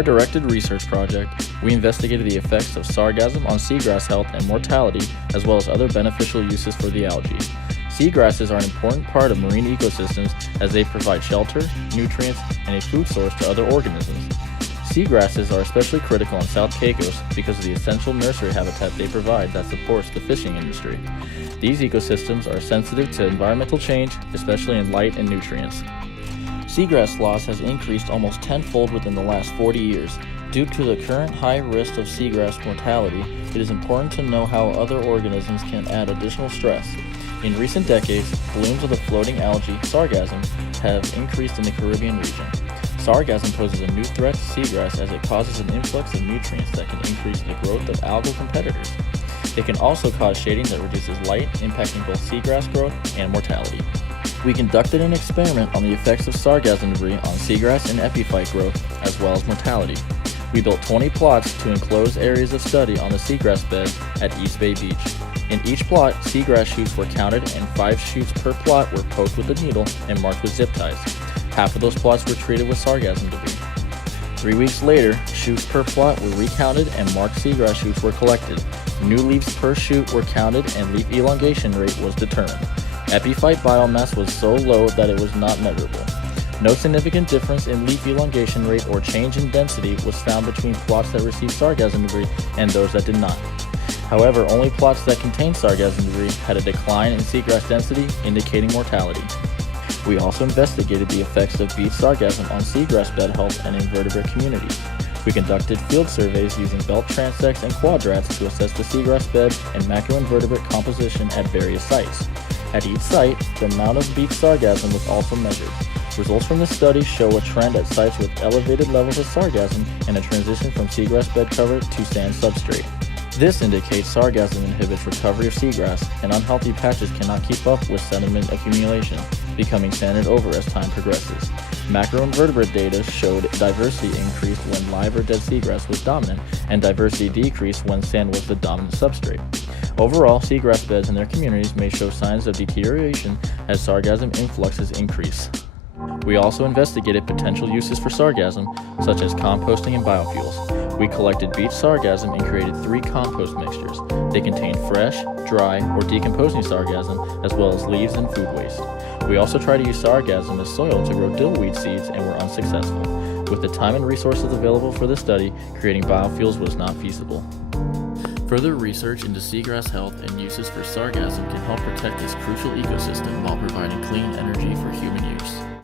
our directed research project, we investigated the effects of sargassum on seagrass health and mortality, as well as other beneficial uses for the algae. Seagrasses are an important part of marine ecosystems as they provide shelter, nutrients, and a food source to other organisms. Seagrasses are especially critical in South Caicos because of the essential nursery habitat they provide that supports the fishing industry. These ecosystems are sensitive to environmental change, especially in light and nutrients. Seagrass loss has increased almost tenfold within the last 40 years. Due to the current high risk of seagrass mortality, it is important to know how other organisms can add additional stress. In recent decades, blooms of the floating algae, sargassum, have increased in the Caribbean region. Sargassum poses a new threat to seagrass as it causes an influx of nutrients that can increase the growth of algal competitors. It can also cause shading that reduces light, impacting both seagrass growth and mortality. We conducted an experiment on the effects of sargassum debris on seagrass and epiphyte growth, as well as mortality. We built 20 plots to enclose areas of study on the seagrass bed at East Bay Beach. In each plot, seagrass shoots were counted and 5 shoots per plot were poked with a needle and marked with zip ties. Half of those plots were treated with sargassum debris. 3 weeks later, shoots per plot were recounted and marked seagrass shoots were collected. New leaves per shoot were counted and leaf elongation rate was determined. Epiphyte biomass was so low that it was not measurable. No significant difference in leaf elongation rate or change in density was found between plots that received sargassum debris and those that did not. However, only plots that contained sargassum debris had a decline in seagrass density, indicating mortality. We also investigated the effects of beach sargassum on seagrass bed health and invertebrate communities. We conducted field surveys using belt transects and quadrats to assess the seagrass bed and macroinvertebrate composition at various sites. At each site, the amount of beach sargassum was also measured. Results from this study show a trend at sites with elevated levels of sargassum and a transition from seagrass bed cover to sand substrate. This indicates sargassum inhibits recovery of seagrass, and unhealthy patches cannot keep up with sediment accumulation, becoming sanded over as time progresses. Macroinvertebrate data showed diversity increased when live or dead seagrass was dominant, and diversity decreased when sand was the dominant substrate. Overall, seagrass beds and their communities may show signs of deterioration as sargassum influxes increase. We also investigated potential uses for sargassum, such as composting and biofuels. We collected beach sargassum and created 3 compost mixtures. They contained fresh, dry, or decomposing sargassum, as well as leaves and food waste. We also tried to use sargassum as soil to grow dillweed seeds and were unsuccessful. With the time and resources available for the study, creating biofuels was not feasible. Further research into seagrass health and uses for sargassum can help protect this crucial ecosystem while providing clean energy for human use.